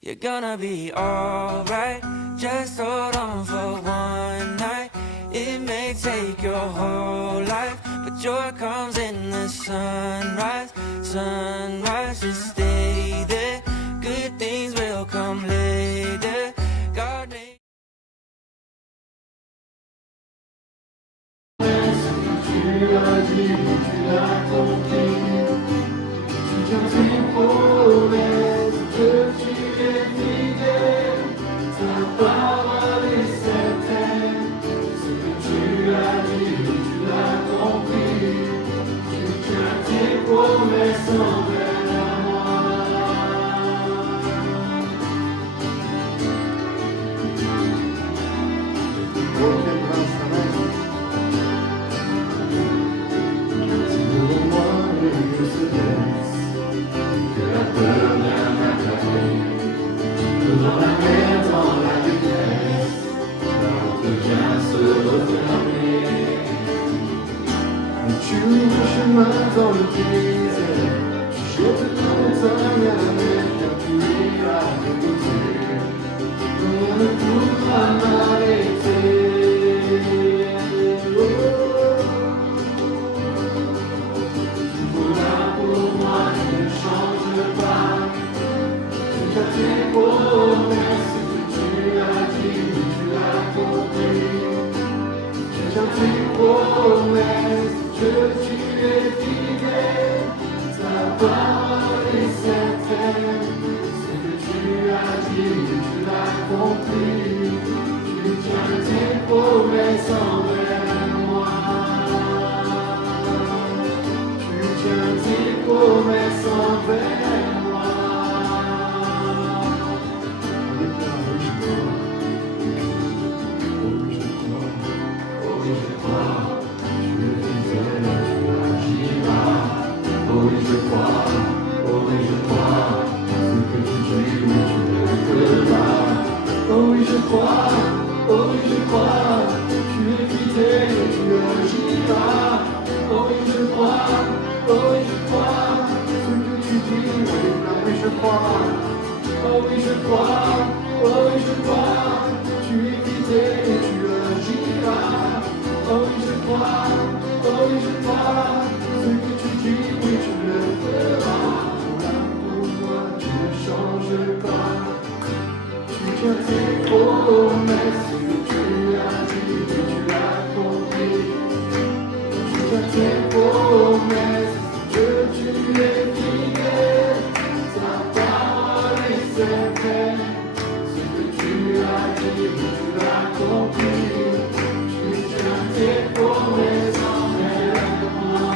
You're gonna be alright, just hold on for one night. It may take your whole life, but joy comes in the sunrise. Sunrise, just stay there, good things will come later. God made... Tu as dit, tu l'as compris, tu tiens tes promesses, que tu es fidèle, ta parole est certaine, ce que tu as dit, tu l'as compris, tu tiens tes promesses envers moi. Oh, quelle grâce, Amen. Que la peur vient m'attaquer, que dans la mer, dans la détresse, la honte vient se refermer. Tu ouvres le chemin dans le désert, tu jettes ta montagne à la mer, car tu es à mes côtés. Rien ne pourra m'arrêter. Tes promesses que tu as dit, tu l'as compris. Tu tiens tes promesses, que tu es fidèle. Ta parole est certaine. Ce que tu as dit, tu l'as compris. Tu tiens tes promesses envers moi. Tu tiens tes promesses envers moi. Oui, je crois, oh oui, je crois, ce que tu dis, oui, tu le feras. Oh oui, je crois, oh oui, je crois, tu es fidèle, tu agiras. Oh oui, je crois, oh oui, je crois, ce que tu dis, oui, je crois. Oh oui, je crois, oh oui, je crois, tu es fidèle, tu agiras. Oh oui, je crois, oh oui, je crois, ce que tu dis, oui, tu le feras. Là pour moi, tu ne changes pas. Tu tiens tes promesses, ce que tu as dit, tu l'as compris. Tu tiens tes promesses, que tu es fidèle. Ta parole est certaine. Ce que tu as dit, tu l'as compris. Tu tiens tes promesses envers moi.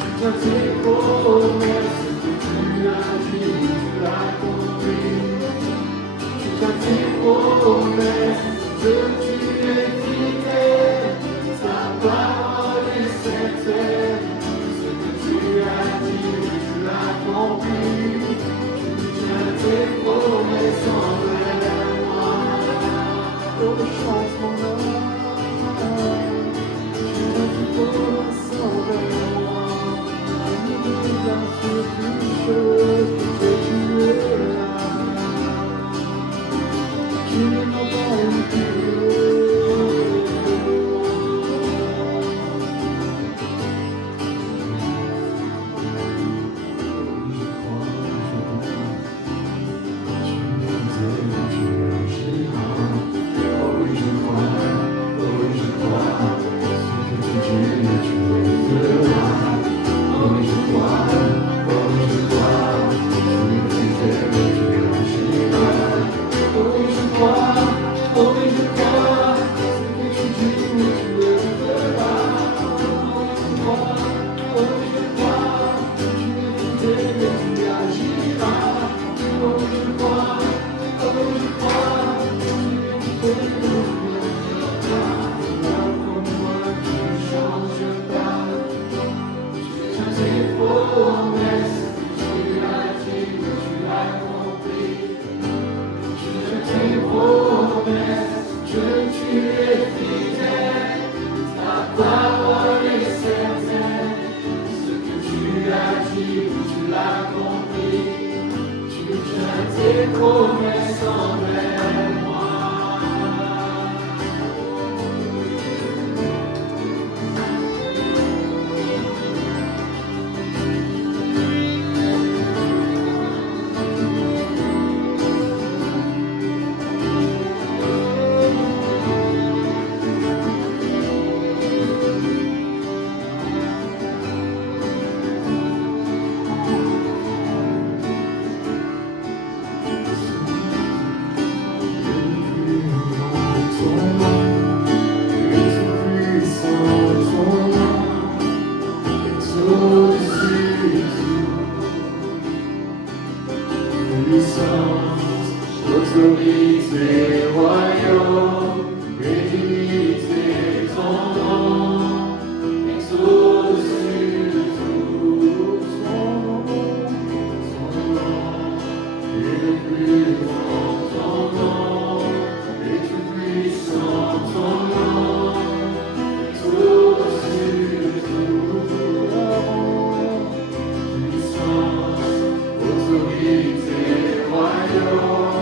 Tu tiens tes promesses, que tu as dit, tu l'as compris. Tu tiens tes promesses, que tu es fidèle. Ta parole est certaine. Ce que tu as dit, tu l'as compris. Tu tiens tes promesses envers moi. Oh, chante mon âme. Tu tiens tes promesses envers moi. promesses envers moi. Autorité, royaume, et dignité, ton nom, exauce-tu tout son nom, et le plus grand ton nom, et tout puissant ton nom, exauce-tu tout puissance, autorité, royaume.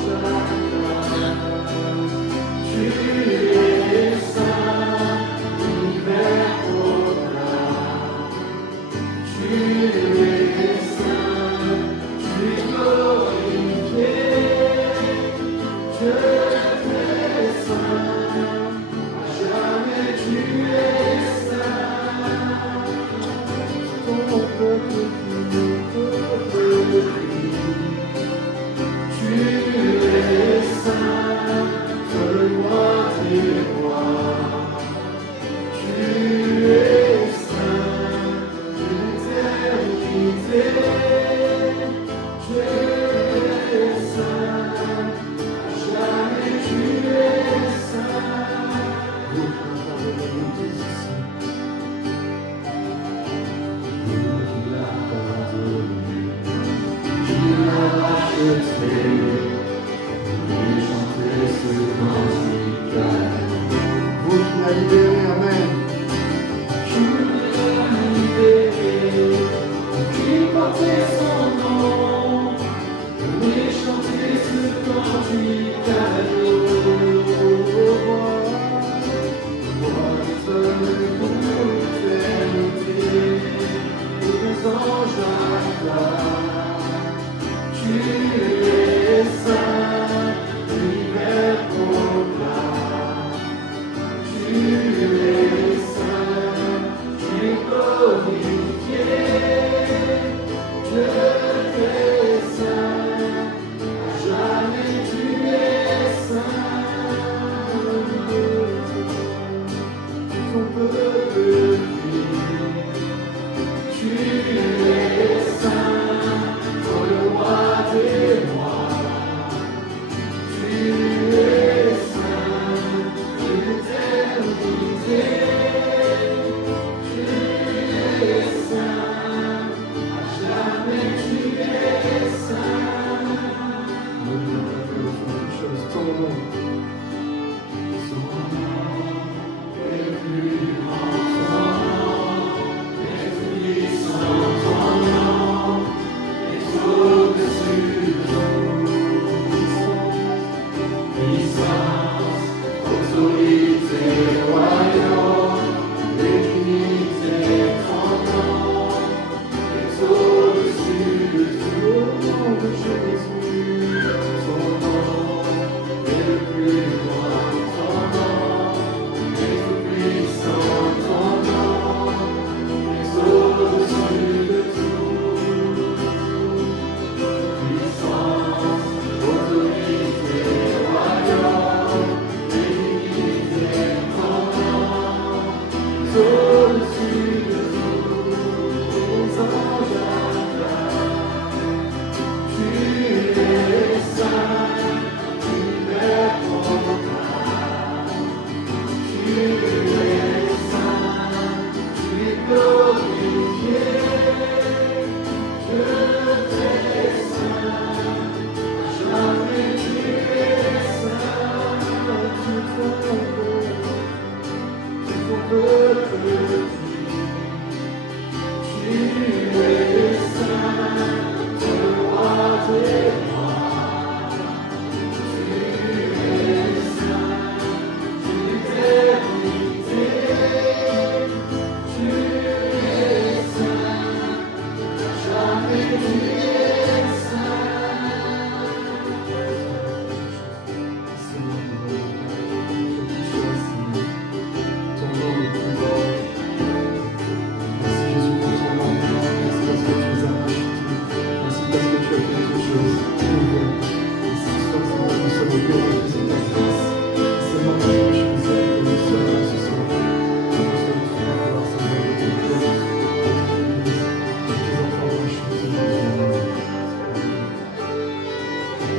Shine.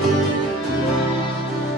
Tout est permis, tout est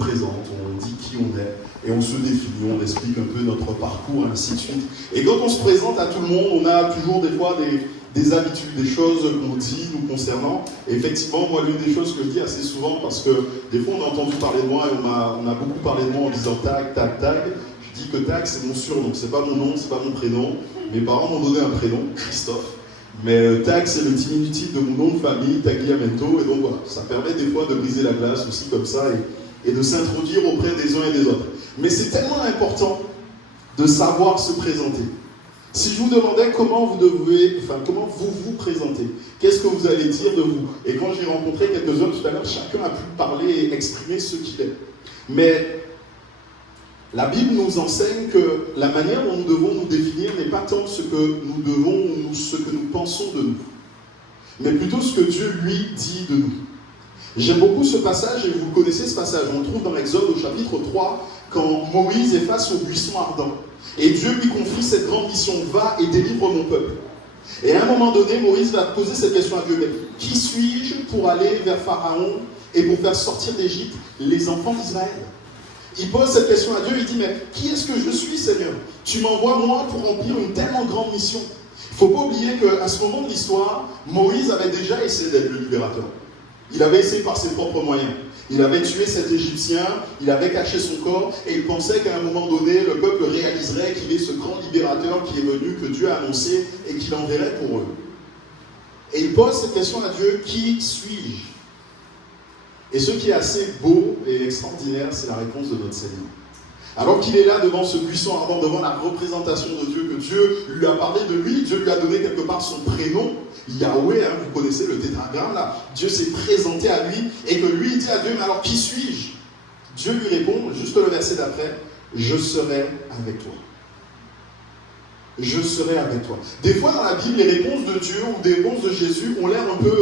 présente, on dit qui on est, et on se définit, on explique un peu notre parcours, ainsi de suite. Et quand on se présente à tout le monde, on a toujours des fois des habitudes, des choses qu'on dit nous concernant. Et effectivement, moi, l'une des choses que je dis assez souvent, parce que des fois on a entendu parler de moi, et on a beaucoup parlé de moi en disant tag, tag, tag. Je dis que tag, c'est mon surnom, c'est pas mon nom, c'est pas mon prénom. Mes parents m'ont donné un prénom, Christophe. Mais tag, c'est le diminutif de mon nom de famille, Tagliamento. Et donc voilà, ça permet des fois de briser la glace aussi comme ça et de s'introduire auprès des uns et des autres. Mais c'est tellement important de savoir se présenter. Si je vous demandais comment vous vous présentez, qu'est-ce que vous allez dire de vous? Et quand j'ai rencontré quelques-uns tout à l'heure, chacun a pu parler et exprimer ce qu'il est. Mais la Bible nous enseigne que la manière dont nous devons nous définir n'est pas tant ce que nous devons ou ce que nous pensons de nous, mais plutôt ce que Dieu lui dit de nous. J'aime beaucoup ce passage, et vous connaissez ce passage, on le trouve dans l'Exode au chapitre 3, quand Moïse est face au buisson ardent. Et Dieu lui confie cette grande mission, va et délivre mon peuple. Et à un moment donné, Moïse va poser cette question à Dieu, mais qui suis-je pour aller vers Pharaon et pour faire sortir d'Égypte les enfants d'Israël? Il pose cette question à Dieu, il dit, mais qui est-ce que je suis, Seigneur? Tu m'envoies moi pour remplir une tellement grande mission. Il ne faut pas oublier qu'à ce moment de l'histoire, Moïse avait déjà essayé d'être le libérateur. Il avait essayé par ses propres moyens. Il avait tué cet Égyptien, il avait caché son corps, et il pensait qu'à un moment donné, le peuple réaliserait qu'il est ce grand libérateur qui est venu, que Dieu a annoncé, et qu'il enverrait pour eux. Et il pose cette question à Dieu, qui suis-je? Et ce qui est assez beau et extraordinaire, c'est la réponse de notre Seigneur. Alors qu'il est là devant ce buisson ardent, devant la représentation de Dieu, que Dieu lui a parlé de lui, Dieu lui a donné quelque part son prénom, Yahweh, vous connaissez le tétragramme là, Dieu s'est présenté à lui, et que lui dit à Dieu, mais alors qui suis-je? Dieu lui répond, juste le verset d'après, je serai avec toi. Je serai avec toi. Des fois dans la Bible, les réponses de Dieu ou des réponses de Jésus ont l'air un peu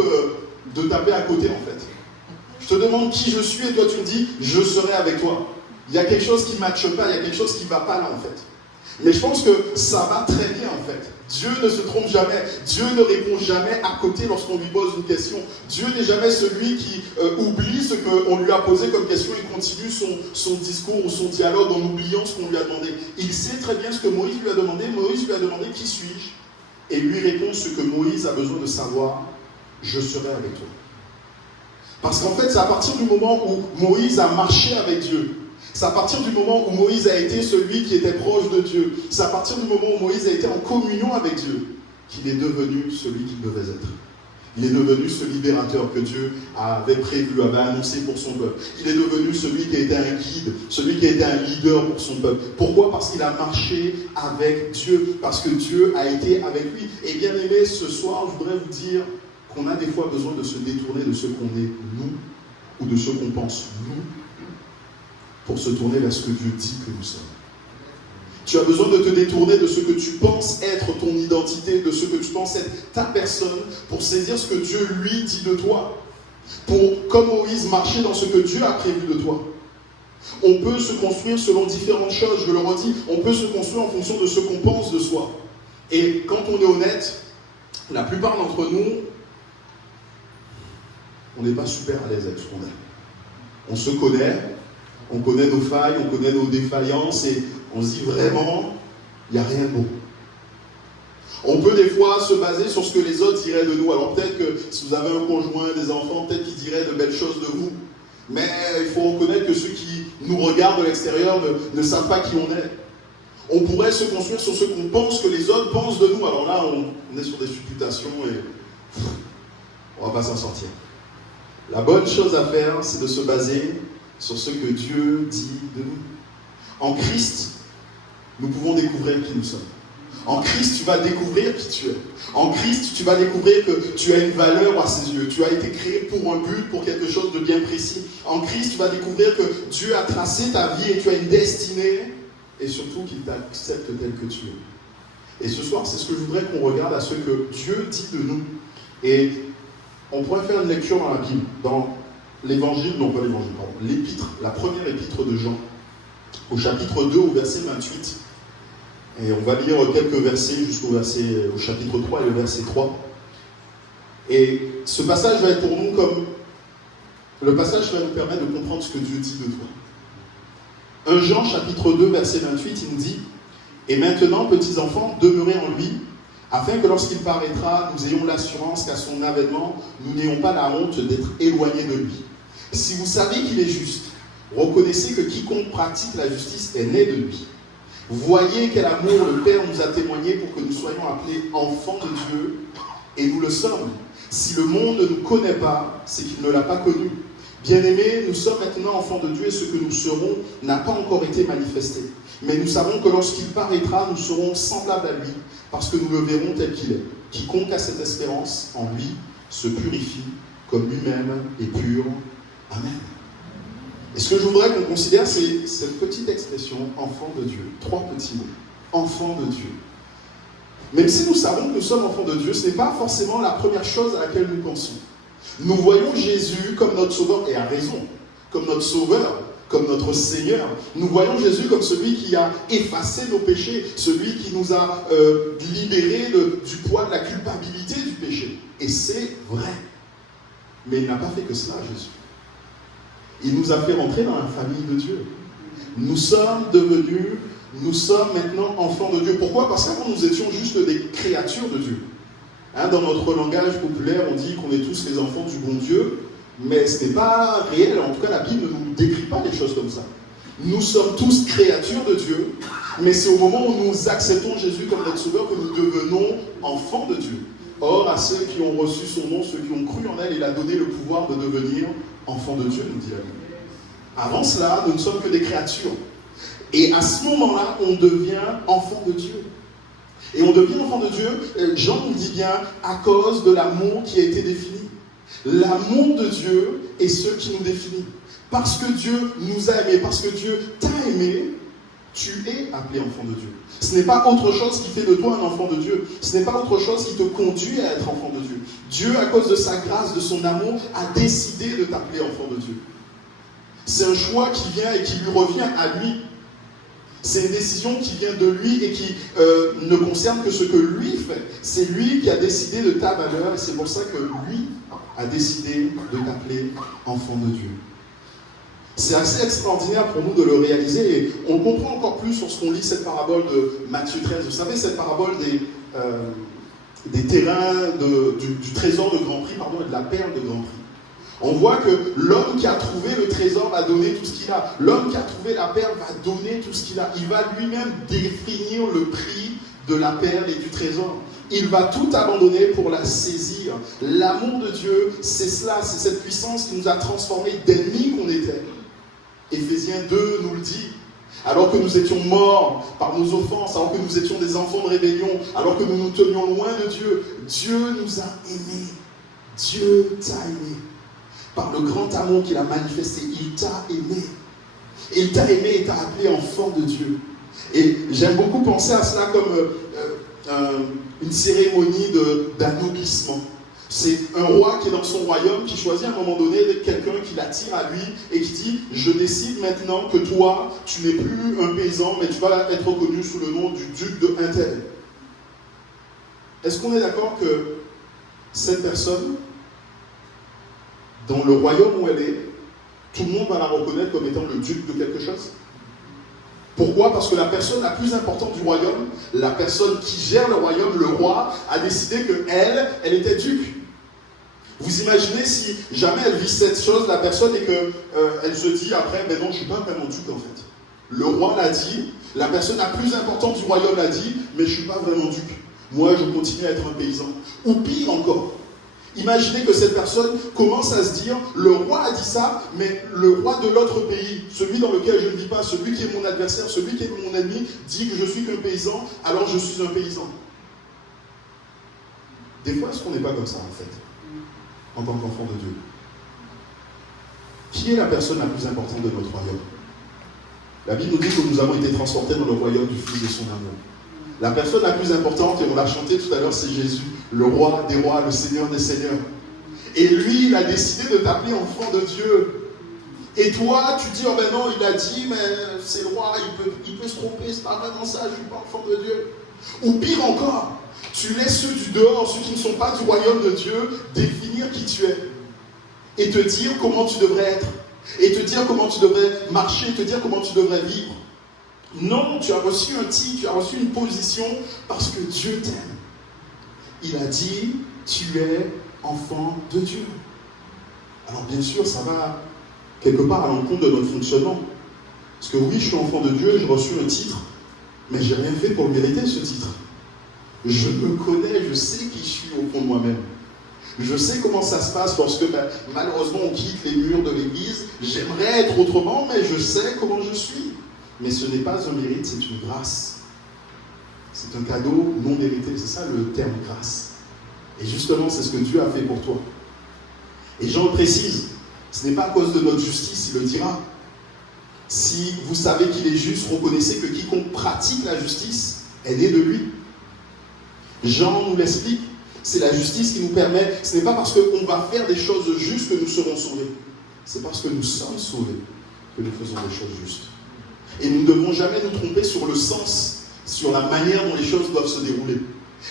de taper à côté en fait. Je te demande qui je suis et toi tu me dis, je serai avec toi. Il y a quelque chose qui ne matche pas, il y a quelque chose qui ne va pas là en fait. Mais je pense que ça va très bien en fait. Dieu ne se trompe jamais. Dieu ne répond jamais à côté lorsqu'on lui pose une question. Dieu n'est jamais celui qui oublie ce qu'on lui a posé comme question. Il continue son discours ou son dialogue en oubliant ce qu'on lui a demandé. Il sait très bien ce que Moïse lui a demandé. Moïse lui a demandé qui suis-je? Et lui répond ce que Moïse a besoin de savoir. Je serai avec toi. Parce qu'en fait, c'est à partir du moment où Moïse a marché avec Dieu. C'est à partir du moment où Moïse a été celui qui était proche de Dieu. C'est à partir du moment où Moïse a été en communion avec Dieu qu'il est devenu celui qu'il devait être. Il est devenu ce libérateur que Dieu avait prévu, avait annoncé pour son peuple. Il est devenu celui qui a été un guide, celui qui a été un leader pour son peuple. Pourquoi? Parce qu'il a marché avec Dieu, parce que Dieu a été avec lui. Et bien aimé, ce soir, je voudrais vous dire qu'on a des fois besoin de se détourner de ce qu'on est, nous, ou de ce qu'on pense, nous, pour se tourner vers ce que Dieu dit que nous sommes. Tu as besoin de te détourner de ce que tu penses être ton identité, de ce que tu penses être ta personne, pour saisir ce que Dieu lui dit de toi. Pour, comme Moïse, marcher dans ce que Dieu a prévu de toi. On peut se construire selon différentes choses, je le redis, on peut se construire en fonction de ce qu'on pense de soi. Et quand on est honnête, la plupart d'entre nous, on n'est pas super à l'aise avec ce qu'on est. On se connaît, on connaît nos failles, on connaît nos défaillances et on se dit vraiment, il n'y a rien de beau. On peut des fois se baser sur ce que les autres diraient de nous. Alors peut-être que si vous avez un conjoint, des enfants, peut-être qu'ils diraient de belles choses de vous. Mais il faut reconnaître que ceux qui nous regardent de l'extérieur ne savent pas qui on est. On pourrait se construire sur ce qu'on pense que les autres pensent de nous. Alors là, on est sur des supputations et on ne va pas s'en sortir. La bonne chose à faire, c'est de se baser sur ce que Dieu dit de nous. En Christ, nous pouvons découvrir qui nous sommes. En Christ, tu vas découvrir qui tu es. En Christ, tu vas découvrir que tu as une valeur à ses yeux. Tu as été créé pour un but, pour quelque chose de bien précis. En Christ, tu vas découvrir que Dieu a tracé ta vie et tu as une destinée. Et surtout qu'il t'accepte tel que tu es. Et ce soir, c'est ce que je voudrais qu'on regarde à ce que Dieu dit de nous. Et on pourrait faire une lecture dans la Bible, dans l'évangile, non pas l'évangile, pardon, l'épître, la première épître de Jean, au chapitre 2, au verset 28. Et on va lire quelques versets au chapitre 3 et le verset 3. Et ce passage va être pour nous comme... Le passage va nous permettre de comprendre ce que Dieu dit de toi. 1 Jean chapitre 2 verset 28, il nous dit « Et maintenant, petits enfants, demeurez en lui, afin que lorsqu'il paraîtra, nous ayons l'assurance qu'à son avènement, nous n'ayons pas la honte d'être éloignés de lui. Si vous savez qu'il est juste, reconnaissez que quiconque pratique la justice est né de lui. Voyez quel amour le Père nous a témoigné pour que nous soyons appelés enfants de Dieu, et nous le sommes. Si le monde ne nous connaît pas, c'est qu'il ne l'a pas connu. Bien-aimés, nous sommes maintenant enfants de Dieu et ce que nous serons n'a pas encore été manifesté. Mais nous savons que lorsqu'il paraîtra, nous serons semblables à lui, parce que nous le verrons tel qu'il est. Quiconque a cette espérance en lui se purifie comme lui-même est pur. Amen. Et ce que je voudrais qu'on considère, c'est cette petite expression, enfant de Dieu. 3 petits mots. Enfant de Dieu. Même si nous savons que nous sommes enfants de Dieu, ce n'est pas forcément la première chose à laquelle nous pensons. Nous voyons Jésus comme notre sauveur, et à raison, comme notre sauveur, comme notre Seigneur. Nous voyons Jésus comme celui qui a effacé nos péchés, celui qui nous a libérés du poids de la culpabilité du péché. Et c'est vrai. Mais il n'a pas fait que cela, Jésus. Il nous a fait rentrer dans la famille de Dieu. Nous sommes maintenant enfants de Dieu. Pourquoi? Parce qu'avant, nous étions juste des créatures de Dieu. Dans notre langage populaire, on dit qu'on est tous les enfants du bon Dieu, mais ce n'est pas réel. En tout cas, la Bible ne nous décrit pas des choses comme ça. Nous sommes tous créatures de Dieu, mais c'est au moment où nous acceptons Jésus comme notre sauveur que nous devenons enfants de Dieu. Or, à ceux qui ont reçu son nom, ceux qui ont cru en elle, il a donné le pouvoir de devenir enfants de Dieu, nous dit la Bible. Avant cela, nous ne sommes que des créatures. Et à ce moment-là, on devient enfant de Dieu. Et on devient enfant de Dieu, Jean nous dit bien, à cause de l'amour qui a été défini. L'amour de Dieu est ce qui nous définit. Parce que Dieu nous a aimés, parce que Dieu t'a aimé, tu es appelé enfant de Dieu. Ce n'est pas autre chose qui fait de toi un enfant de Dieu. Ce n'est pas autre chose qui te conduit à être enfant de Dieu. Dieu, à cause de sa grâce, de son amour, a décidé de t'appeler enfant de Dieu. C'est un choix qui vient et qui lui revient à lui. C'est une décision qui vient de lui et qui ne concerne que ce que lui fait. C'est lui qui a décidé de ta valeur et c'est pour ça que lui a décidé de t'appeler enfant de Dieu. C'est assez extraordinaire pour nous de le réaliser et on comprend encore plus lorsqu'on lit cette parabole de Matthieu 13. Vous savez, cette parabole des terrains, du trésor de Grand Prix, et de la perle de Grand Prix. On voit que l'homme qui a trouvé le trésor va donner tout ce qu'il a. L'homme qui a trouvé la perle va donner tout ce qu'il a. Il va lui-même définir le prix de la perle et du trésor. Il va tout abandonner pour la saisir. L'amour de Dieu, c'est cela, c'est cette puissance qui nous a transformés d'ennemis qu'on était. Éphésiens 2 nous le dit. Alors que nous étions morts par nos offenses, alors que nous étions des enfants de rébellion, alors que nous nous tenions loin de Dieu, Dieu nous a aimés. Dieu t'a aimé. Par le grand amour qu'il a manifesté, il t'a aimé. Il t'a aimé et t'a appelé enfant de Dieu. Et j'aime beaucoup penser à cela comme une cérémonie d'anoblissement. C'est un roi qui est dans son royaume, qui choisit à un moment donné quelqu'un qui l'attire à lui et qui dit « Je décide maintenant que toi, tu n'es plus un paysan, mais tu vas être reconnu sous le nom du duc de Intel. » Est-ce qu'on est d'accord que cette personne, dans le royaume où elle est, tout le monde va la reconnaître comme étant le duc de quelque chose? Pourquoi? Parce que la personne la plus importante du royaume, la personne qui gère le royaume, le roi, a décidé qu'elle était duc. Vous imaginez si jamais elle vit cette chose, la personne, et qu'elle se dit après, mais non, je ne suis pas vraiment duc en fait. Le roi l'a dit, la personne la plus importante du royaume l'a dit, mais je ne suis pas vraiment duc. Moi, je continue à être un paysan. Ou pire encore, imaginez que cette personne commence à se dire, le roi a dit ça, mais le roi de l'autre pays, celui dans lequel je ne vis pas, celui qui est mon adversaire, celui qui est mon ennemi, dit que je suis qu'un paysan, alors je suis un paysan. Des fois, est-ce qu'on n'est pas comme ça en fait, en tant qu'enfant de Dieu? Qui est la personne la plus importante de notre royaume? La Bible nous dit que nous avons été transportés dans le royaume du Fils de son amour. La personne la plus importante, et on l'a chanté tout à l'heure, c'est Jésus, le roi des rois, le Seigneur des seigneurs. Et lui, il a décidé de t'appeler enfant de Dieu. Et toi, tu dis, oh ben non, il a dit, mais c'est le roi, il peut se tromper, c'est pas vraiment ça, je ne suis pas enfant de Dieu. Ou pire encore, tu laisses ceux du dehors, ceux qui ne sont pas du royaume de Dieu, définir qui tu es. Et te dire comment tu devrais être. et te dire comment tu devrais marcher, te dire comment tu devrais vivre. Non, tu as reçu un titre, tu as reçu une position parce que Dieu t'aime. Il a dit, tu es enfant de Dieu. Alors bien sûr, ça va quelque part à l'encontre de notre fonctionnement. Parce que oui, je suis enfant de Dieu, j'ai reçu un titre, mais j'ai rien fait pour mériter ce titre. Je me connais, je sais qui je suis au fond de moi-même. Je sais comment ça se passe lorsque malheureusement on quitte les murs de l'église. J'aimerais être autrement, mais je sais comment je suis. Mais ce n'est pas un mérite, c'est une grâce. C'est un cadeau non mérité, c'est ça le terme grâce. Et justement, c'est ce que Dieu a fait pour toi. Et Jean le précise, ce n'est pas à cause de notre justice, il le dira. Si vous savez qu'il est juste, reconnaissez que quiconque pratique la justice est né de lui. Jean nous l'explique, c'est la justice qui nous permet, ce n'est pas parce qu'on va faire des choses justes que nous serons sauvés. C'est parce que nous sommes sauvés que nous faisons des choses justes. Et nous ne devons jamais nous tromper sur le sens, sur la manière dont les choses doivent se dérouler.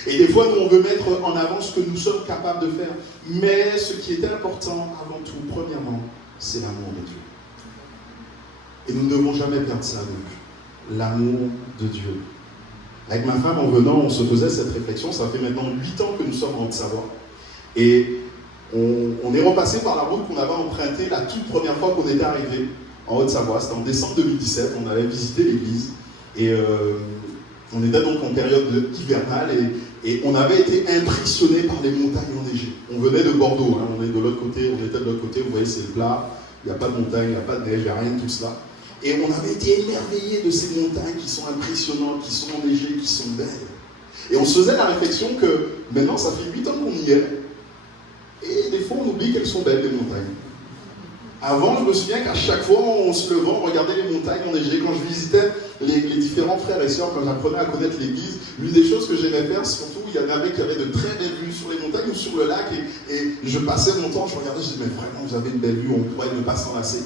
Et des fois, nous, on veut mettre en avant ce que nous sommes capables de faire. Mais ce qui est important, avant tout, premièrement, c'est l'amour de Dieu. Et nous ne devons jamais perdre ça de vue. L'amour de Dieu. Avec ma femme, en venant, on se faisait cette réflexion. Ça fait maintenant 8 ans que nous sommes en Haute-Savoie. Et on est repassé par la route qu'on avait empruntée la toute première fois qu'on était arrivé en Haute-Savoie. C'était en décembre 2017. On avait visité l'église. Et on était donc en période hivernale. Et on avait été impressionnés par les montagnes enneigées. On venait de Bordeaux. On est de l'autre côté. On était de l'autre côté. Vous voyez, c'est plat. Il n'y a pas de montagne, il n'y a pas de neige, il n'y a rien de tout cela. Et on avait été émerveillés de ces montagnes qui sont impressionnantes, qui sont enneigées, qui sont belles. Et on se faisait la réflexion que maintenant, ça fait 8 ans qu'on y est. Et des fois, on oublie qu'elles sont belles, les montagnes. Avant, je me souviens qu'à chaque fois, on se levant, on regardait les montagnes enneigées. Quand je visitais les différents frères et sœurs, quand j'apprenais à connaître l'église, l'une des choses que j'aimais faire, surtout, il y en avait qui avaient de très belles vues sur les montagnes ou sur le lac. Et je passais mon temps, je regardais, je disais, mais vraiment, vous avez une belle vue, on pourrait ne pas s'en lasser.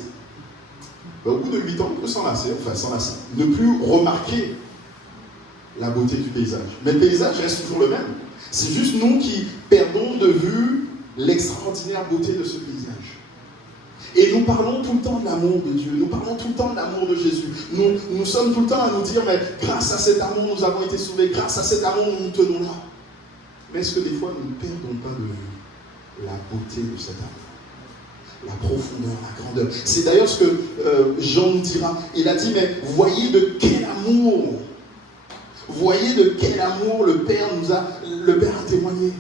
Au bout de 8 ans, on peut s'en lasser, ne plus remarquer la beauté du paysage. Mais le paysage reste toujours le même. C'est juste nous qui perdons de vue l'extraordinaire beauté de ce paysage. Et nous parlons tout le temps de l'amour de Dieu, nous parlons tout le temps de l'amour de Jésus. Nous sommes tout le temps à nous dire, mais grâce à cet amour, nous avons été sauvés, grâce à cet amour, nous nous tenons là. Mais est-ce que des fois, nous ne perdons pas de vue la beauté de cet amour? La profondeur, la grandeur. C'est d'ailleurs ce que Jean nous dira. Il a dit, mais voyez de quel amour le Père a témoigné.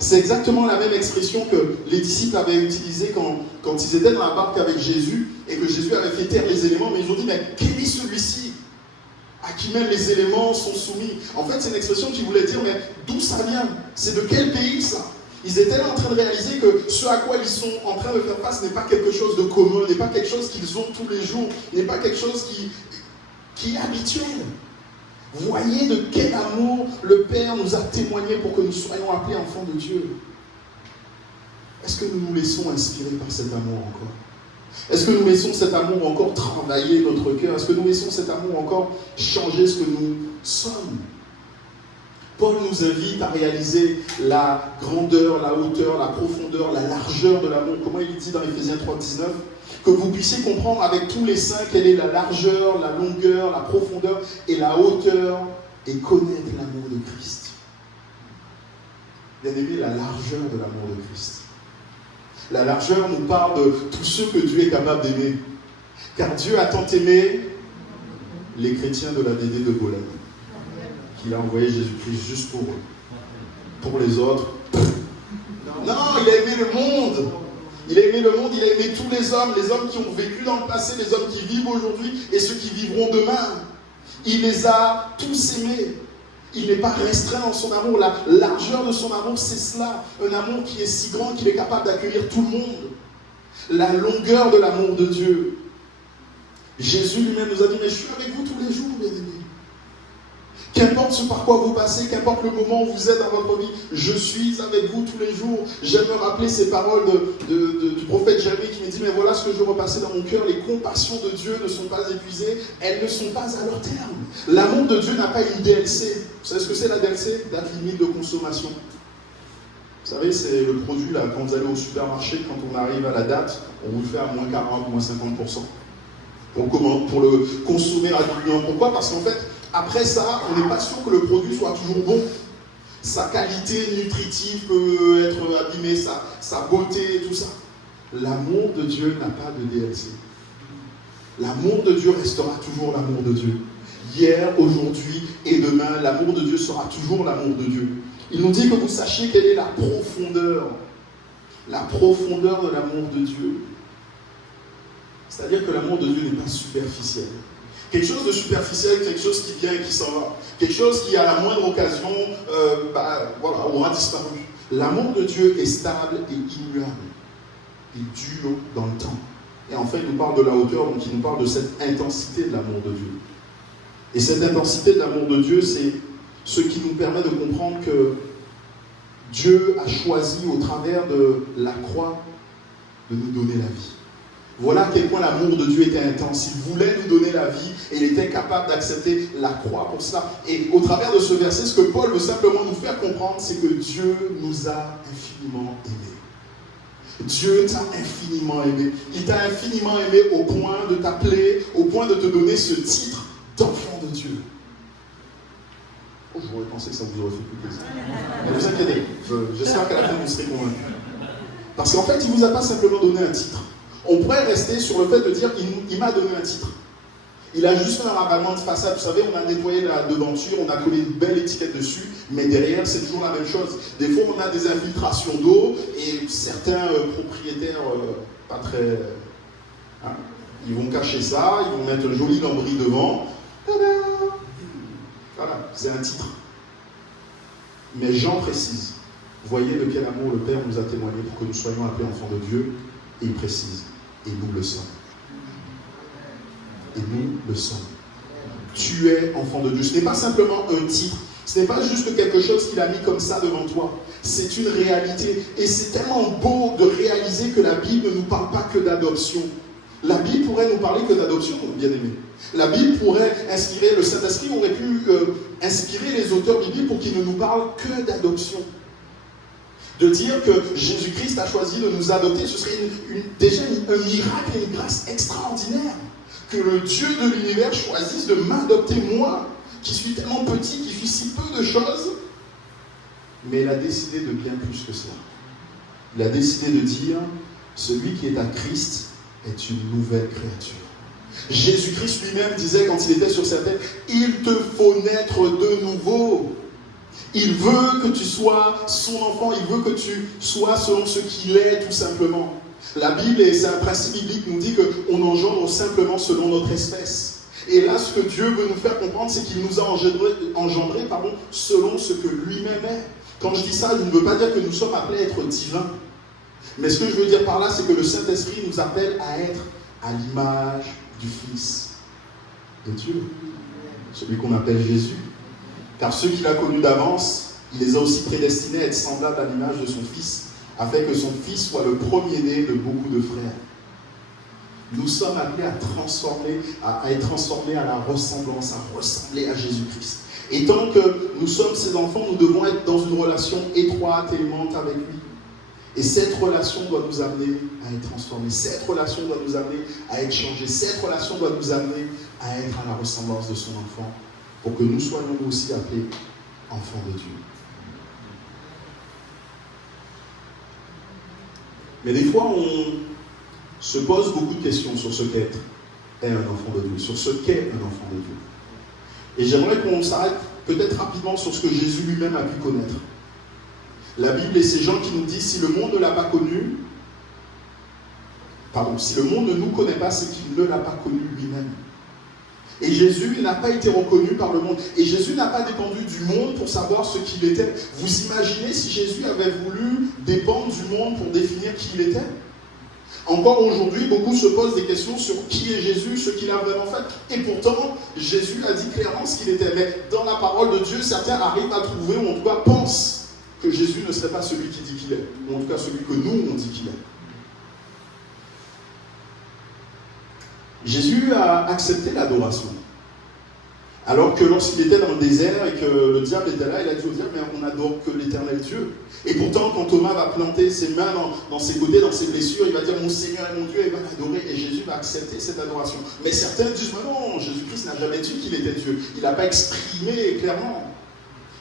C'est exactement la même expression que les disciples avaient utilisée quand ils étaient dans la barque avec Jésus et que Jésus avait fait taire les éléments, mais ils ont dit, mais quel est celui-ci à qui même les éléments sont soumis? En fait, c'est une expression qui voulait dire, mais d'où ça vient? C'est de quel pays ça? Ils étaient là en train de réaliser que ce à quoi ils sont en train de faire face n'est pas quelque chose de commun, n'est pas quelque chose qu'ils ont tous les jours, n'est pas quelque chose qui est habituel. Voyez de quel amour le Père nous a témoigné pour que nous soyons appelés enfants de Dieu. Est-ce que nous nous laissons inspirer par cet amour encore? Est-ce que nous laissons cet amour encore travailler notre cœur? Est-ce que nous laissons cet amour encore changer ce que nous sommes? Paul nous invite à réaliser la grandeur, la hauteur, la profondeur, la largeur de l'amour. Comment il dit dans Ephésiens 3,19? Que vous puissiez comprendre avec tous les saints quelle est la largeur, la longueur, la profondeur et la hauteur et connaître l'amour de Christ. Bien aimé, la largeur de l'amour de Christ. La largeur nous parle de tous ceux que Dieu est capable d'aimer. Car Dieu a tant aimé les chrétiens de la DD de Bolène. Il a envoyé Jésus-Christ juste pour eux. Pour les autres, non, il a aimé le monde. Il a aimé le monde, il a aimé tous les hommes qui ont vécu dans le passé, les hommes qui vivent aujourd'hui et ceux qui vivront demain. Il les a tous aimés. Il n'est pas restreint dans son amour. La largeur de son amour, c'est cela. Un amour qui est si grand qu'il est capable d'accueillir tout le monde. La longueur de l'amour de Dieu. Jésus lui-même nous a dit, mais je suis avec vous tous les jours, bien aimés. Qu'importe ce par quoi vous passez, qu'importe le moment où vous êtes dans votre vie, je suis avec vous tous les jours. J'aime me rappeler ces paroles du prophète Jérémie qui me dit, mais voilà ce que je veux repasser dans mon cœur, les compassions de Dieu ne sont pas épuisées, elles ne sont pas à leur terme. L'amour de Dieu n'a pas une DLC. Vous savez ce que c'est la DLC? Date limite de consommation. savez, c'est le produit, là, quand vous allez au supermarché, quand on arrive à la date, on vous le fait à moins 40, moins 50%. Pour le consommer rapidement. Pourquoi? Parce qu'en fait, après ça, on n'est pas sûr que le produit soit toujours bon. Sa qualité nutritive peut être abîmée, sa beauté, tout ça. L'amour de Dieu n'a pas de DLC. L'amour de Dieu restera toujours l'amour de Dieu. Hier, aujourd'hui et demain, l'amour de Dieu sera toujours l'amour de Dieu. Il nous dit que vous sachiez quelle est la profondeur de l'amour de Dieu. C'est-à-dire que l'amour de Dieu n'est pas superficiel. Quelque chose de superficiel, quelque chose qui vient et qui s'en va. Quelque chose qui, à la moindre occasion, aura disparu. L'amour de Dieu est stable et immuable. Il dure dans le temps. Et enfin, il nous parle de la hauteur, donc il nous parle de cette intensité de l'amour de Dieu. Et cette intensité de l'amour de Dieu, c'est ce qui nous permet de comprendre que Dieu a choisi, au travers de la croix, de nous donner la vie. Voilà à quel point l'amour de Dieu était intense. Il voulait nous donner la vie et il était capable d'accepter la croix pour ça. Et au travers de ce verset, ce que Paul veut simplement nous faire comprendre, c'est que Dieu nous a infiniment aimés. Dieu t'a infiniment aimé. Il t'a infiniment aimé au point de t'appeler, au point de te donner ce titre d'enfant de Dieu. Oh, j'aurais pensé que ça vous aurait fait plus plaisir. Mais ne vous inquiétez, j'espère qu'à la fin vous serez convaincus. Parce qu'en fait, il ne vous a pas simplement donné un titre. On pourrait rester sur le fait de dire qu'il m'a donné un titre. Il a juste fait un ravalement de façade. Vous savez, on a nettoyé la devanture, on a collé une belle étiquette dessus, mais derrière, c'est toujours la même chose. Des fois, on a des infiltrations d'eau et certains propriétaires pas très... ils vont cacher ça, ils vont mettre un joli lambris devant. Tada! Voilà, c'est un titre. Mais Jean précise, voyez de quel amour le Père nous a témoigné pour que nous soyons appelés enfants de Dieu, et il précise, et nous le sommes. Et nous le sommes. Tu es enfant de Dieu. Ce n'est pas simplement un titre, ce n'est pas juste quelque chose qu'il a mis comme ça devant toi. C'est une réalité. Et c'est tellement beau de réaliser que la Bible ne nous parle pas que d'adoption. La Bible pourrait nous parler que d'adoption, bien aimé. La Bible pourrait inspirer, le Saint-Esprit aurait pu inspirer les auteurs bibliques pour qu'ils ne nous parlent que d'adoption. De dire que Jésus-Christ a choisi de nous adopter, ce serait déjà un miracle et une grâce extraordinaire. Que le Dieu de l'univers choisisse de m'adopter, moi, qui suis tellement petit, qui fais si peu de choses. Mais il a décidé de bien plus que cela. Il a décidé de dire, celui qui est à Christ est une nouvelle créature. Jésus-Christ lui-même disait quand il était sur sa terre, il te faut naître de nouveau. Il veut que tu sois son enfant, il veut que tu sois selon ce qu'il est, tout simplement. La Bible, et c'est un principe biblique, nous dit qu'on engendre simplement selon notre espèce. Et là, ce que Dieu veut nous faire comprendre, c'est qu'il nous a engendrés selon ce que lui-même est. Quand je dis ça, je ne veux pas dire que nous sommes appelés à être divins. Mais ce que je veux dire par là, c'est que le Saint-Esprit nous appelle à être à l'image du Fils de Dieu. Celui qu'on appelle Jésus. Car ceux qu'il a connus d'avance, il les a aussi prédestinés à être semblables à l'image de son Fils, afin que son Fils soit le premier-né de beaucoup de frères. Nous sommes appelés à être transformés à la ressemblance, à ressembler à Jésus-Christ. Et tant que nous sommes ses enfants, nous devons être dans une relation étroite et aimante avec lui. Et cette relation doit nous amener à être transformés. Cette relation doit nous amener à être changés. Cette relation doit nous amener à être à la ressemblance de son enfant, pour que nous soyons aussi appelés enfants de Dieu. Mais des fois, on se pose beaucoup de questions sur ce qu'être est un enfant de Dieu, sur ce qu'est un enfant de Dieu. Et j'aimerais qu'on s'arrête peut-être rapidement sur ce que Jésus lui-même a pu connaître. La Bible et ces gens qui nous disent, si le monde ne l'a pas connu, si le monde ne nous connaît pas, c'est qu'il ne l'a pas connu lui-même. Et Jésus n'a pas été reconnu par le monde. Et Jésus n'a pas dépendu du monde pour savoir ce qu'il était. Vous imaginez si Jésus avait voulu dépendre du monde pour définir qui il était? Encore aujourd'hui, beaucoup se posent des questions sur qui est Jésus, ce qu'il a vraiment fait. Et pourtant, Jésus a dit clairement ce qu'il était. Mais dans la parole de Dieu, certains arrivent à trouver, ou en tout cas pensent, que Jésus ne serait pas celui qui dit qu'il est. Ou en tout cas celui que nous, on dit qu'il est. Jésus a accepté l'adoration. Alors que lorsqu'il était dans le désert et que le diable était là, il a dit au diable, mais on n'adore que l'éternel Dieu. Et pourtant, quand Thomas va planter ses mains dans ses côtés, dans ses blessures, il va dire, mon Seigneur et mon Dieu, et va l'adorer, et Jésus va accepter cette adoration. Mais certains disent, mais non, Jésus-Christ n'a jamais dit qu'il était Dieu. Il n'a pas exprimé clairement.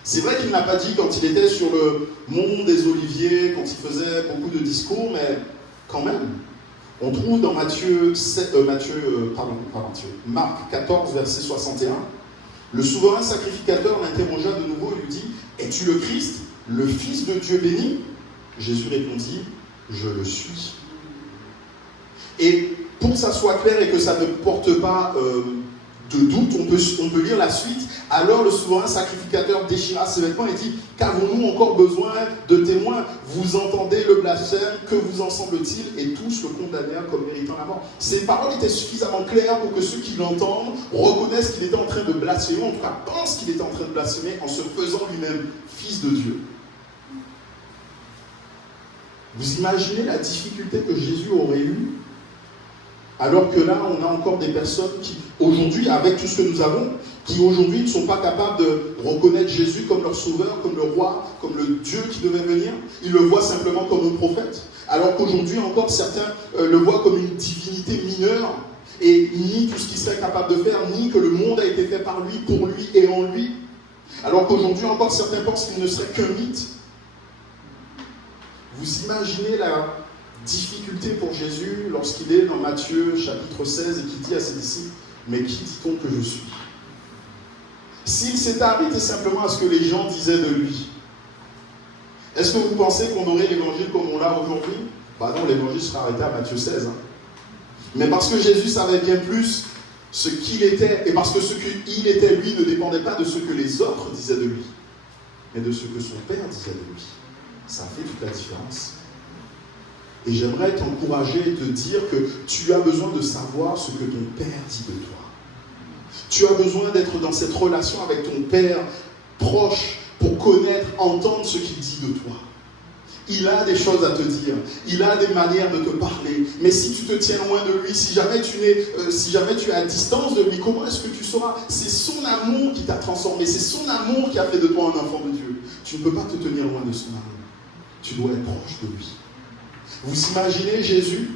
C'est vrai qu'il n'a pas dit quand il était sur le mont des Oliviers, quand il faisait beaucoup de discours, mais quand même. On trouve dans Marc 14, verset 61, le souverain sacrificateur l'interrogea de nouveau et lui dit, es-tu le Christ, le Fils de Dieu béni? Jésus répondit, je le suis. Et pour que ça soit clair et que ça ne porte pas de doute, on peut lire la suite. Alors le souverain sacrificateur déchira ses vêtements et dit, qu'avons-nous encore besoin de témoins? Vous entendez le blasphème, que vous en semble-t-il? Et tous le condamnèrent comme méritant la mort. Ces paroles étaient suffisamment claires pour que ceux qui l'entendent reconnaissent qu'il était en train de blasphémer, en tout cas pensent qu'il était en train de blasphémer en se faisant lui-même fils de Dieu. Vous imaginez la difficulté que Jésus aurait eue? Alors que là, on a encore des personnes qui, aujourd'hui, avec tout ce que nous avons, qui aujourd'hui ne sont pas capables de reconnaître Jésus comme leur sauveur, comme le roi, comme le Dieu qui devait venir. Ils le voient simplement comme un prophète. Alors qu'aujourd'hui encore, certains le voient comme une divinité mineure et ni tout ce qu'il serait capable de faire, ni que le monde a été fait par lui, pour lui et en lui. Alors qu'aujourd'hui encore, certains pensent qu'il ne serait qu'un mythe. Vous imaginez la difficulté pour Jésus lorsqu'il est dans Matthieu chapitre 16 et qu'il dit à ses disciples, mais qui dit-on que je suis? S'il s'était arrêté simplement à ce que les gens disaient de lui, est-ce que vous pensez qu'on aurait l'évangile comme on l'a aujourd'hui? Bah non, l'évangile serait arrêté à Matthieu 16. Mais parce que Jésus savait bien plus ce qu'il était, et parce que ce qu'il était lui ne dépendait pas de ce que les autres disaient de lui, mais de ce que son Père disait de lui. Ça fait toute la différence. Et j'aimerais t'encourager et te dire que tu as besoin de savoir ce que ton Père dit de toi. Tu as besoin d'être dans cette relation avec ton Père proche pour connaître, entendre ce qu'il dit de toi. Il a des choses à te dire, il a des manières de te parler, mais si tu te tiens loin de lui, si jamais tu es à distance de lui, comment est-ce que tu sauras? C'est son amour qui t'a transformé, c'est son amour qui a fait de toi un enfant de Dieu. Tu ne peux pas te tenir loin de son amour, tu dois être proche de lui. Vous imaginez Jésus?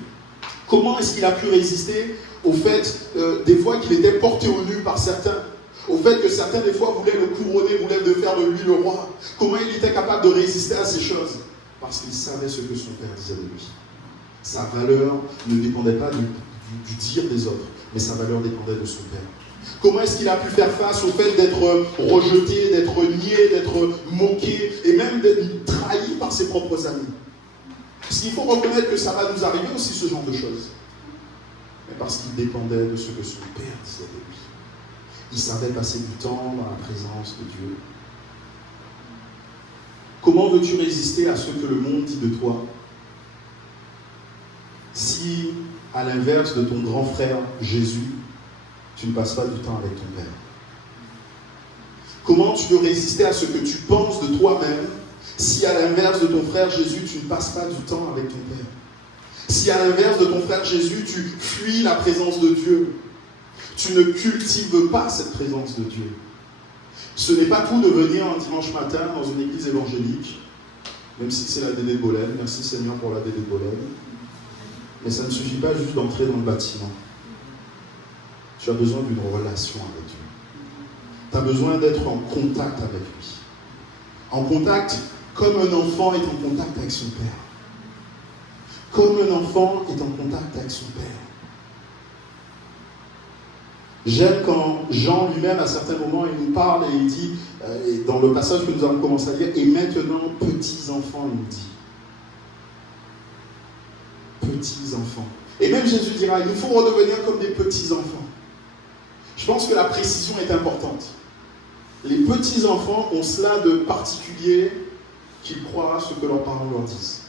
Comment est-ce qu'il a pu résister au fait, des fois, qu'il était porté au nu par certains? Au fait que certains, des fois, voulaient le couronner, voulaient de faire de lui le roi? Comment il était capable de résister à ces choses? Parce qu'il savait ce que son Père disait de lui. Sa valeur ne dépendait pas du dire des autres, mais sa valeur dépendait de son Père. Comment est-ce qu'il a pu faire face au fait d'être rejeté, d'être nié, d'être moqué, et même d'être trahi par ses propres amis? Parce qu'il faut reconnaître que ça va nous arriver aussi, ce genre de choses. Mais parce qu'il dépendait de ce que son Père disait de lui. Il savait passer du temps dans la présence de Dieu. Comment veux-tu résister à ce que le monde dit de toi? Si, à l'inverse de ton grand frère Jésus, tu ne passes pas du temps avec ton Père? Comment tu veux résister à ce que tu penses de toi-même si, à l'inverse de ton frère Jésus, tu ne passes pas du temps avec ton Père? Si, à l'inverse de ton frère Jésus, tu fuis la présence de Dieu, tu ne cultives pas cette présence de Dieu. Ce n'est pas tout de venir un dimanche matin dans une église évangélique, même si c'est la Dédé de Bolène, merci Seigneur pour la Dédé de Bolène, mais ça ne suffit pas juste d'entrer dans le bâtiment. Tu as besoin d'une relation avec Dieu. Tu as besoin d'être en contact avec lui. En contact comme un enfant est en contact avec son Père. Comme un enfant est en contact avec son Père. J'aime quand Jean lui-même, à certains moments, il nous parle et il dit, dans le passage que nous avons commencé à lire, et maintenant, petits enfants, il nous dit. Petits enfants. Et même Jésus dira, il nous faut redevenir comme des petits enfants. Je pense que la précision est importante. Les petits enfants ont cela de particulier qu'ils croient ce que leurs parents leur disent.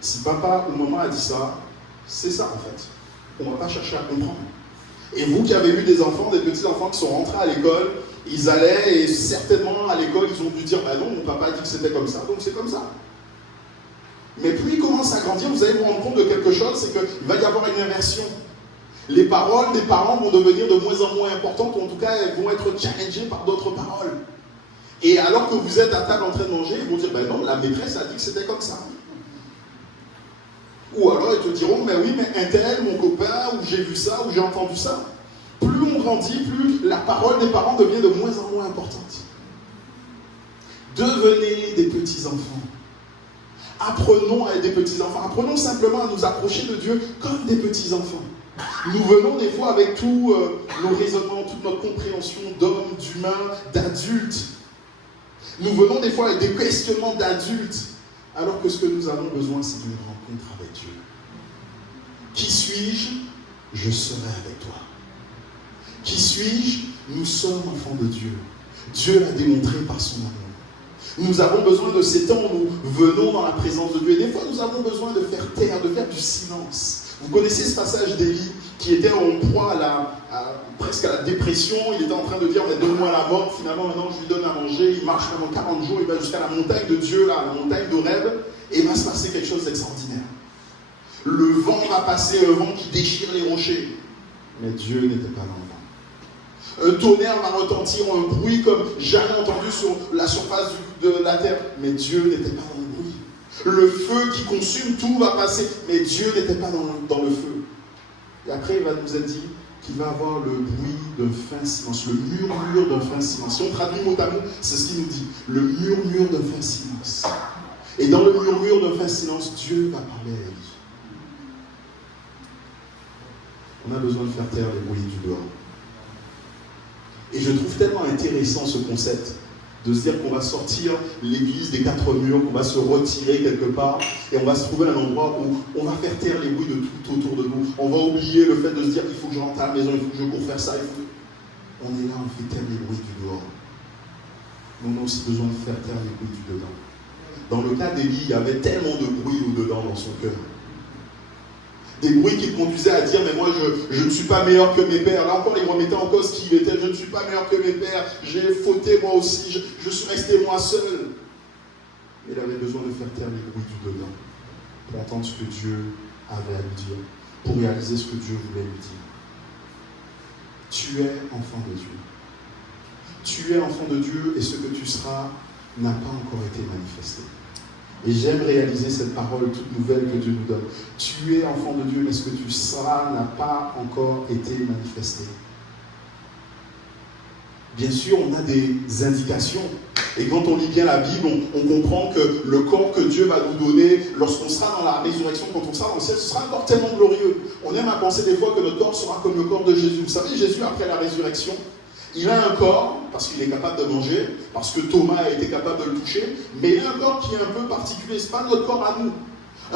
Si papa ou maman a dit ça, c'est ça en fait. On ne va pas chercher à comprendre. Et vous qui avez eu des enfants, des petits enfants qui sont rentrés à l'école, ils allaient et certainement à l'école ils ont dû dire bah non, mon papa a dit que c'était comme ça, donc c'est comme ça. Mais plus ils commencent à grandir, vous allez vous rendre compte de quelque chose, c'est qu'il va y avoir une inversion. Les paroles des parents vont devenir de moins en moins importantes, ou en tout cas, elles vont être challengées par d'autres paroles. Et alors que vous êtes à table en train de manger, ils vont dire, ben non, la maîtresse a dit que c'était comme ça. Ou alors ils te diront, mais oui, mais un tel, mon copain, ou j'ai vu ça, ou j'ai entendu ça. Plus on grandit, plus la parole des parents devient de moins en moins importante. Devenez des petits-enfants. Apprenons à être des petits-enfants. Apprenons simplement à nous approcher de Dieu comme des petits-enfants. Nous venons des fois avec tous nos raisonnements, toute notre compréhension d'hommes, d'humains, d'adultes. Nous venons des fois avec des questionnements d'adultes, alors que ce que nous avons besoin, c'est d'une rencontre avec Dieu. Qui suis-je? Je serai avec toi. Qui suis-je? Nous sommes enfants de Dieu. Dieu l'a démontré par son amour. Nous avons besoin de ces temps où nous venons dans la présence de Dieu. Et des fois, nous avons besoin de faire taire, de faire du silence. Vous connaissez ce passage d'Élie qui était en proie presque à la dépression. Il était en train de dire, mais donne-moi la mort. Finalement, maintenant, je lui donne à manger. Il marche pendant 40 jours. Il va jusqu'à la montagne de Dieu, là, la montagne d'Horeb. Et il va se passer quelque chose d'extraordinaire. Le vent va passer, un vent qui déchire les rochers. Mais Dieu n'était pas dans le vent. Un tonnerre va retentir, un bruit comme jamais entendu sur la surface de la terre. Mais Dieu n'était pas dans le bruit. Le feu qui consume tout va passer. Mais Dieu n'était pas dans le feu. Et après, il va nous être dit qu'il va avoir le bruit d'un fin silence, le murmure d'un fin silence. Si on traduit mot à mot, c'est ce qu'il nous dit. Le murmure d'un fin silence. Et dans le murmure d'un fin silence, Dieu va parler à Élie. On a besoin de faire taire les bruits du dehors. Et je trouve tellement intéressant ce concept de se dire qu'on va sortir l'église des quatre murs, qu'on va se retirer quelque part et on va se trouver un endroit où on va faire taire les bruits de tout autour de nous. On va oublier le fait de se dire il faut que je rentre à la maison, il faut que je cours faire ça. On est là, on fait taire les bruits du dehors. On a aussi besoin de faire taire les bruits du dedans. Dans le cas d'Élie, il y avait tellement de bruit au dedans dans son cœur. Des bruits qui le conduisaient à dire, mais moi je ne suis pas meilleur que mes pères. Là encore, il remettait en cause qui il était. Je ne suis pas meilleur que mes pères. J'ai fauté moi aussi. Je suis resté moi seul. Mais il avait besoin de faire taire les bruits du dedans pour entendre ce que Dieu avait à lui dire, pour réaliser ce que Dieu voulait lui dire. Tu es enfant de Dieu. Tu es enfant de Dieu et ce que tu seras n'a pas encore été manifesté. Et j'aime réaliser cette parole toute nouvelle que Dieu nous donne. Tu es enfant de Dieu, mais ce que tu seras n'a pas encore été manifesté. Bien sûr, on a des indications. Et quand on lit bien la Bible, on comprend que le corps que Dieu va nous donner, lorsqu'on sera dans la résurrection, quand on sera dans le ciel, ce sera un corps tellement glorieux. On aime à penser des fois que notre corps sera comme le corps de Jésus. Vous savez, Jésus, après la résurrection, il a un corps, parce qu'il est capable de manger, parce que Thomas a été capable de le toucher, mais il a un corps qui est un peu particulier. Ce n'est pas notre corps à nous.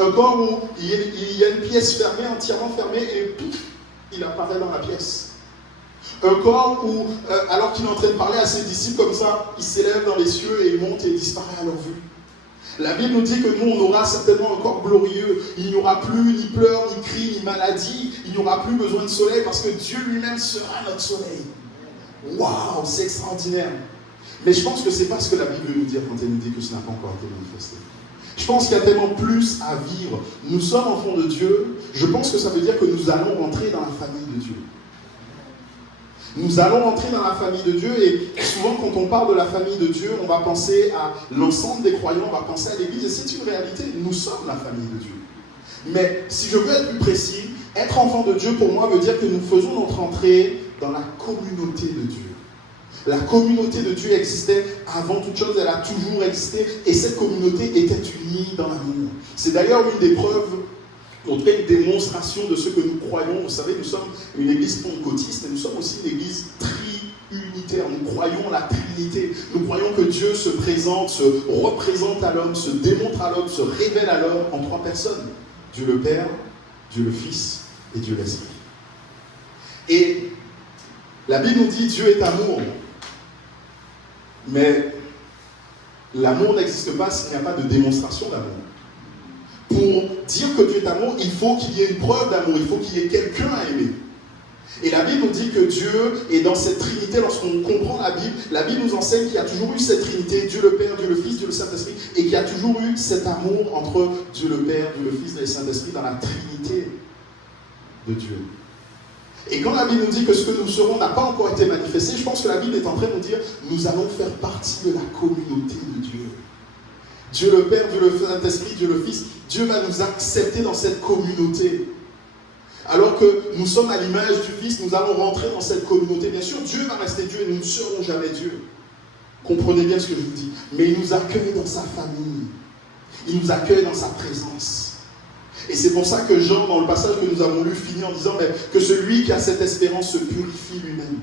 Un corps où il y a une pièce fermée, entièrement fermée, et pouf, il apparaît dans la pièce. Un corps où, alors qu'il est en train de parler à ses disciples comme ça, il s'élève dans les cieux et il monte et il disparaît à leur vue. La Bible nous dit que nous, on aura certainement un corps glorieux. Il n'y aura plus ni pleurs, ni cris, ni maladies. Il n'y aura plus besoin de soleil parce que Dieu lui-même sera notre soleil. Waouh, c'est extraordinaire. Mais je pense que ce n'est pas ce que la Bible veut nous dire quand elle nous dit que ce n'a pas encore été manifesté. Je pense qu'il y a tellement plus à vivre. Nous sommes enfants de Dieu. Je pense que ça veut dire que nous allons rentrer dans la famille de Dieu. Nous allons rentrer dans la famille de Dieu et souvent quand on parle de la famille de Dieu, on va penser à l'ensemble des croyants, on va penser à l'Église et c'est une réalité. Nous sommes la famille de Dieu. Mais si je veux être plus précis, être enfant de Dieu pour moi veut dire que nous faisons notre entrée dans la communauté de Dieu. La communauté de Dieu existait avant toute chose, elle a toujours existé et cette communauté était unie dans l'amour. C'est d'ailleurs une des preuves, en tout cas une démonstration de ce que nous croyons. Vous savez, nous sommes une église pentecôtiste et nous sommes aussi une église triunitaire. Nous croyons la Trinité. Nous croyons que Dieu se présente, se représente à l'homme, se démontre à l'homme, se révèle à l'homme en trois personnes. Dieu le Père, Dieu le Fils et Dieu l'Esprit. Et la Bible nous dit Dieu est amour. Mais l'amour n'existe pas s'il n'y a pas de démonstration d'amour. Pour dire que Dieu est amour, il faut qu'il y ait une preuve d'amour, il faut qu'il y ait quelqu'un à aimer. Et la Bible nous dit que Dieu est dans cette Trinité. Lorsqu'on comprend la Bible nous enseigne qu'il y a toujours eu cette Trinité, Dieu le Père, Dieu le Fils, Dieu le Saint-Esprit, et qu'il y a toujours eu cet amour entre Dieu le Père, Dieu le Fils et le Saint-Esprit dans la Trinité de Dieu. Et quand la Bible nous dit que ce que nous serons n'a pas encore été manifesté, je pense que la Bible est en train de nous dire nous allons faire partie de la communauté de Dieu. Dieu le Père, Dieu le Saint-Esprit, Dieu le Fils, Dieu va nous accepter dans cette communauté. Alors que nous sommes à l'image du Fils, nous allons rentrer dans cette communauté. Bien sûr, Dieu va rester Dieu et nous ne serons jamais Dieu. Comprenez bien ce que je vous dis. Mais il nous accueille dans sa famille. Il nous accueille dans sa présence. Et c'est pour ça que Jean, dans le passage que nous avons lu, finit en disant que celui qui a cette espérance se purifie lui-même.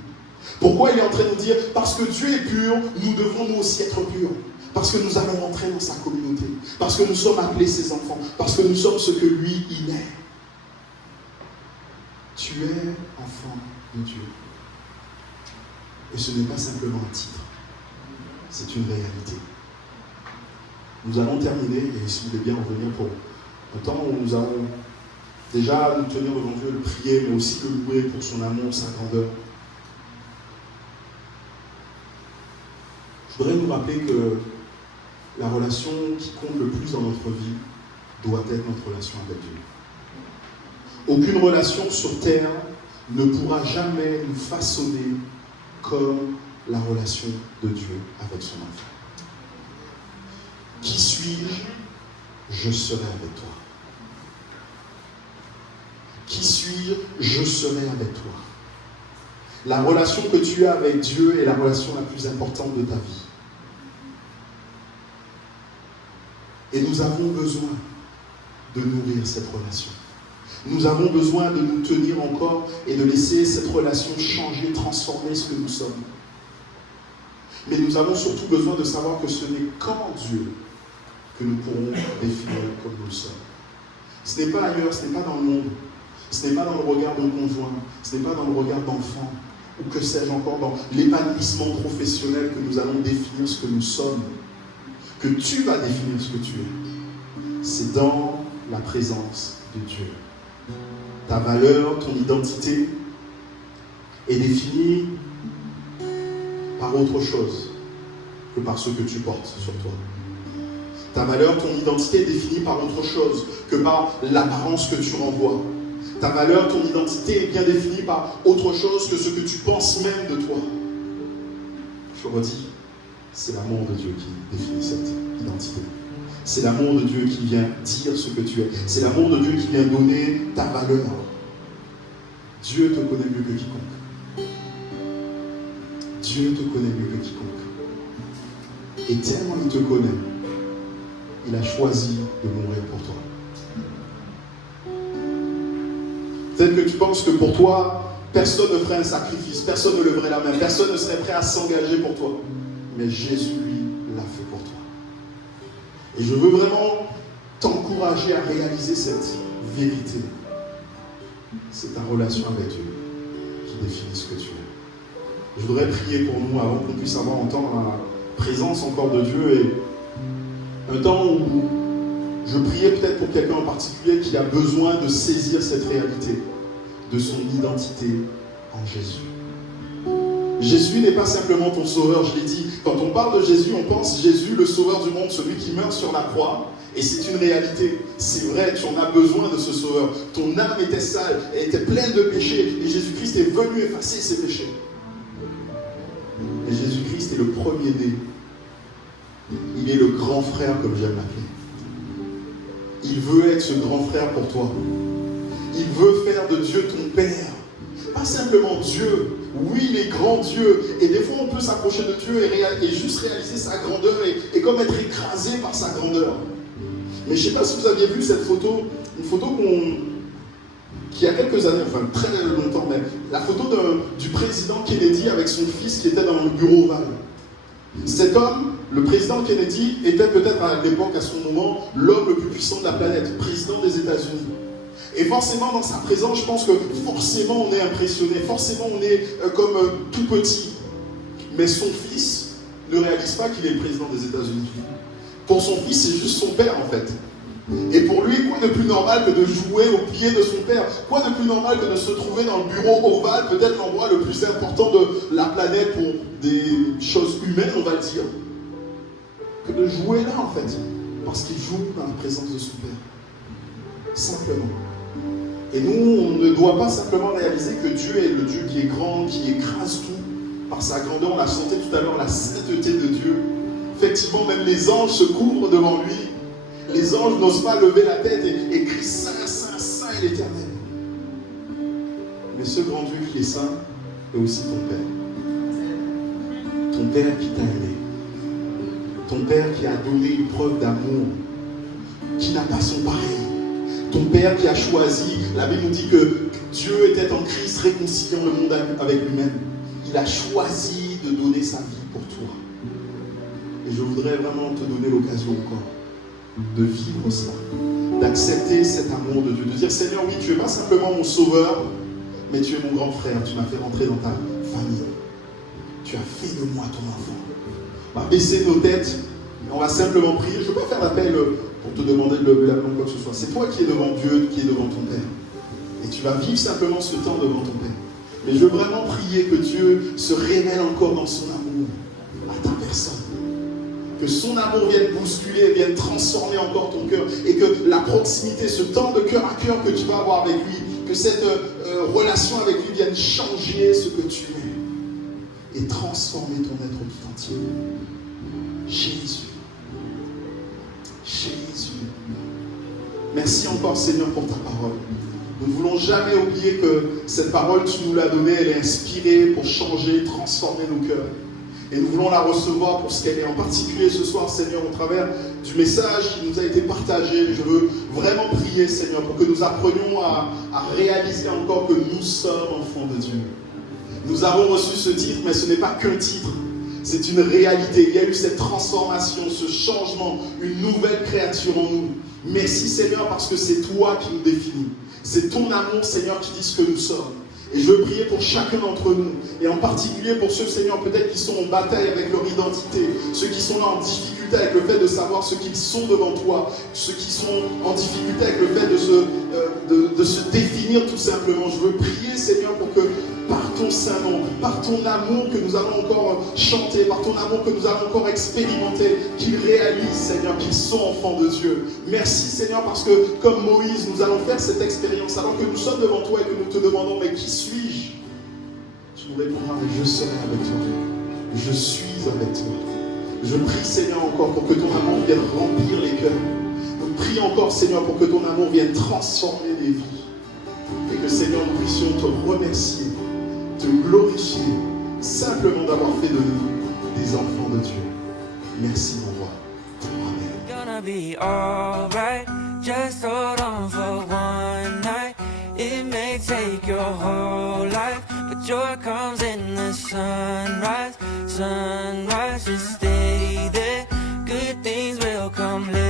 Pourquoi il est en train de nous dire? Parce que Dieu est pur, nous devons nous aussi être purs. Parce que nous allons rentrer dans sa communauté. Parce que nous sommes appelés ses enfants. Parce que nous sommes ce que lui, il est. Tu es enfant de Dieu. Et ce n'est pas simplement un titre. C'est une réalité. Nous allons terminer, et si vous voulez bien revenir pour un temps où nous allons déjà nous tenir devant Dieu, le prier, mais aussi le louer pour son amour, sa grandeur. Je voudrais nous rappeler que la relation qui compte le plus dans notre vie doit être notre relation avec Dieu. Aucune relation sur terre ne pourra jamais nous façonner comme la relation de Dieu avec son enfant. Qui suis-je? Je serai avec toi. Qui suis-je? Je serai avec toi. La relation que tu as avec Dieu est la relation la plus importante de ta vie. Et nous avons besoin de nourrir cette relation. Nous avons besoin de nous tenir encore et de laisser cette relation changer, transformer ce que nous sommes. Mais nous avons surtout besoin de savoir que ce n'est qu'en Dieu que nous pourrons définir comme nous sommes. Ce n'est pas ailleurs, ce n'est pas dans le monde, ce n'est pas dans le regard d'un conjoint, ce n'est pas dans le regard d'enfant, ou que sais-je encore, dans l'épanouissement professionnel que nous allons définir ce que nous sommes, que tu vas définir ce que tu es. C'est dans la présence de Dieu. Ta valeur, ton identité est définie par autre chose que par ce que tu portes sur toi. Ta valeur, ton identité est définie par autre chose que par l'apparence que tu renvoies. Ta valeur, ton identité est bien définie par autre chose que ce que tu penses même de toi. Je redis, c'est l'amour de Dieu qui définit cette identité. C'est l'amour de Dieu qui vient dire ce que tu es. C'est l'amour de Dieu qui vient donner ta valeur. Dieu te connaît mieux que quiconque. Dieu te connaît mieux que quiconque. Et tellement il te connaît, il a choisi de mourir pour toi. Peut-être que tu penses que pour toi, personne ne ferait un sacrifice, personne ne leverait la main, personne ne serait prêt à s'engager pour toi. Mais Jésus, lui, l'a fait pour toi. Et je veux vraiment t'encourager à réaliser cette vérité. C'est ta relation avec Dieu qui définit ce que tu es. Je voudrais prier pour nous avant qu'on puisse avoir entendre la présence encore de Dieu et un temps où je priais peut-être pour quelqu'un en particulier qui a besoin de saisir cette réalité de son identité en Jésus. Jésus n'est pas simplement ton sauveur, je l'ai dit. Quand on parle de Jésus, on pense Jésus, le sauveur du monde, celui qui meurt sur la croix. Et c'est une réalité. C'est vrai, tu en as besoin de ce sauveur. Ton âme était sale, elle était pleine de péchés. Et Jésus-Christ est venu effacer ses péchés. Et Jésus-Christ est le premier-né. Il est le grand frère, comme j'aime l'appeler. Il veut être ce grand frère pour toi. Il veut faire de Dieu ton Père. Pas simplement Dieu. Oui, il est grand Dieu. Et des fois, on peut s'approcher de Dieu et juste réaliser sa grandeur et comme être écrasé par sa grandeur. Mais je ne sais pas si vous aviez vu cette photo, une photo qui a quelques années, enfin très longtemps même, la photo du président Kennedy avec son fils qui était dans le bureau ovale. Cet homme, le président Kennedy, était peut-être à l'époque, à son moment, l'homme le plus puissant de la planète, président des États-Unis. Et forcément, dans sa présence, je pense que forcément on est impressionné, forcément on est comme tout petit. Mais son fils ne réalise pas qu'il est le président des États-Unis. Pour son fils, c'est juste son père en fait. Et pour lui, quoi de plus normal que de jouer au pied de son père? Quoi de plus normal que de se trouver dans le bureau ovale, peut-être l'endroit le plus important de la planète pour des choses humaines, on va le dire, que de jouer là en fait, parce qu'il joue dans la présence de son père. Simplement. Et nous, on ne doit pas simplement réaliser que Dieu est le Dieu qui est grand, qui écrase tout par sa grandeur. On l'a chanté tout à l'heure, la sainteté de Dieu. Effectivement, même les anges se couvrent devant lui. Les anges n'osent pas lever la tête et crient Saint, Saint, Saint est l'Éternel. Mais ce grand Dieu qui est saint est aussi ton Père. Ton Père qui t'a aimé. Ton Père qui a donné une preuve d'amour qui n'a pas son pareil. Ton Père qui a choisi, la Bible nous dit que Dieu était en Christ réconciliant le monde avec lui-même. Il a choisi de donner sa vie pour toi. Et je voudrais vraiment te donner l'occasion encore de vivre cela, d'accepter cet amour de Dieu, de dire Seigneur, oui, tu n'es pas simplement mon sauveur, mais tu es mon grand frère, tu m'as fait rentrer dans ta famille. Tu as fait de moi ton enfant. On va baisser nos têtes, et on va simplement prier. Je ne veux pas faire l'appel pour te demander de lever la main ou quoi que ce soit. C'est toi qui es devant Dieu, qui es devant ton Père. Et tu vas vivre simplement ce temps devant ton Père. Mais je veux vraiment prier que Dieu se révèle encore dans son amour à ta personne. Que son amour vienne bousculer, vienne transformer encore ton cœur. Et que la proximité, ce temps de cœur à cœur que tu vas avoir avec lui, que cette relation avec lui vienne changer ce que tu es. Et transformer ton être tout entier. Jésus. Jésus. Merci encore Seigneur pour ta parole. Nous ne voulons jamais oublier que cette parole, tu nous l'as donnée, elle est inspirée pour changer, transformer nos cœurs. Et nous voulons la recevoir pour ce qu'elle est. En particulier ce soir, Seigneur, au travers du message qui nous a été partagé, je veux vraiment prier, Seigneur, pour que nous apprenions à réaliser encore que nous sommes enfants de Dieu. Nous avons reçu ce titre, mais ce n'est pas qu'un titre. C'est une réalité. Il y a eu cette transformation, ce changement, une nouvelle créature en nous. Merci Seigneur parce que c'est toi qui nous définis. C'est ton amour Seigneur qui dit ce que nous sommes. Et je veux prier pour chacun d'entre nous. Et en particulier pour ceux Seigneur peut-être qui sont en bataille avec leur identité. Ceux qui sont là en difficulté avec le fait de savoir ce qu'ils sont devant toi. Ceux qui sont en difficulté avec le fait de se définir tout simplement. Je veux prier Seigneur pour que par ton Saint-Nom, par ton amour que nous allons encore chanter, par ton amour que nous allons encore expérimenter, qu'ils réalisent, Seigneur, qu'ils sont enfants de Dieu. Merci, Seigneur, parce que, comme Moïse, nous allons faire cette expérience, alors que nous sommes devant toi et que nous te demandons, mais qui suis-je? Tu nous répondras, mais je serai avec toi. Je suis avec toi. Je prie, Seigneur, encore pour que ton amour vienne remplir les cœurs. Nous prions encore, Seigneur, pour que ton amour vienne transformer les vies. Et que, Seigneur, nous puissions te remercier, te glorifier, simplement d'avoir fait de nous des enfants de Dieu. Merci, mon roi. Amen. Gonna be alright, just hold on for one night. It may take your whole life, but joy comes in the sunrise. Sunrise, just stay there, good things will come later.